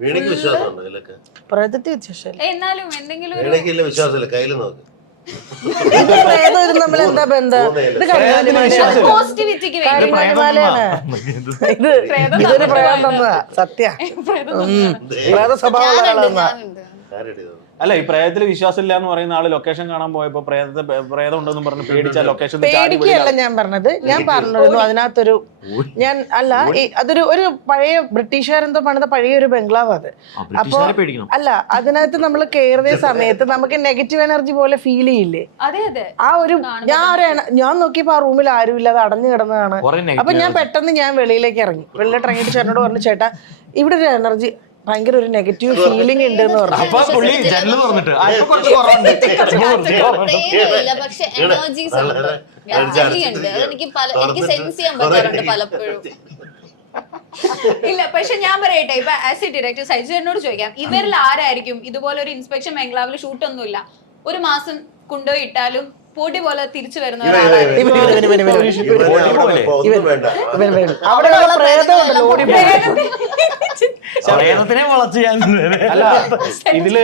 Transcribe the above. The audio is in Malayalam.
വീണയ്ക്ക് വിശ്വാസമുണ്ടോ ഇതിലൊക്കെ? പ്രേതത്തിൽ വിശ്വാസമില്ല. എന്നാലും എന്തെങ്കിലും വീണയ്ക്കില്ല വിശ്വാസമില്ല. കയ്യിൽ നോക്ക്. ഇത് പ്രേതം ഇത് നമ്മൾ എന്താ ബന്ധം? ഇത് പോസിറ്റിവിറ്റിക്ക് വേണ്ടി കരിമലയാണ്. ഇതൊരു പ്രേതം തന്നതാ സത്യ. പ്രേത സ്വഭാവമുള്ള ആളെന്നാ. അല്ല, ഈ പ്രേതത്തിൽ വിശ്വാസമില്ല എന്ന് പറയുന്ന ആള് ലൊക്കേഷൻ കാണാൻ പോയപ്പോ പ്രേതം ഉണ്ടെന്ന് പറഞ്ഞ് പേടിച്ച ലൊക്കേഷൻ പേടിക്കുകയല്ല ഞാൻ പറഞ്ഞത്. ഞാൻ പറഞ്ഞിരുന്നു അതിനകത്തൊരു അതൊരു പഴയ ബ്രിട്ടീഷുകാരെന്തോ പണിത പഴയ ഒരു ബംഗ്ലാവ് അത്. അപ്പൊ അല്ല, അതിനകത്ത് നമ്മൾ കയറിയ സമയത്ത് നമുക്ക് നെഗറ്റീവ് എനർജി പോലെ ഫീൽ ചെയ്യില്ലേ? ആ ഒരു ഞാൻ നോക്കിയപ്പോ ആ റൂമിൽ ആരും ഇല്ല, അത് അടഞ്ഞു കിടന്നതാണ്. അപ്പൊ ഞാൻ പെട്ടെന്ന് വെളിയിലേക്ക് ഇറങ്ങിയിട്ട് ചേട്ടനോട് പറഞ്ഞു, ചേട്ടാ ഇവിടെ ഒരു എനർജി ഭയങ്കര ഒരു നെഗറ്റീവ് ഫീലിംഗ് ഉണ്ട് എന്ന് പറഞ്ഞു. ഇല്ല, പക്ഷെ ഞാൻ പറയട്ടെ, ഇപ്പൊ ആസ് എ ഡയറക്ടർ സൈജു ചേട്ടനോട് ചോദിക്കാം, ഇവരിൽ ആരായിരിക്കും ഇതുപോലെ ഒരു ഇൻസ്പെക്ഷൻ ബംഗ്ലാവിൽ ഷൂട്ടൊന്നുമില്ല, ഒരു മാസം കൊണ്ടുപോയി ഇട്ടാലും പൊടി പോലെ തിരിച്ചു വരുന്ന പ്രേതത്തിനെ വളച്ച് ഞാൻ അല്ല ഇതില്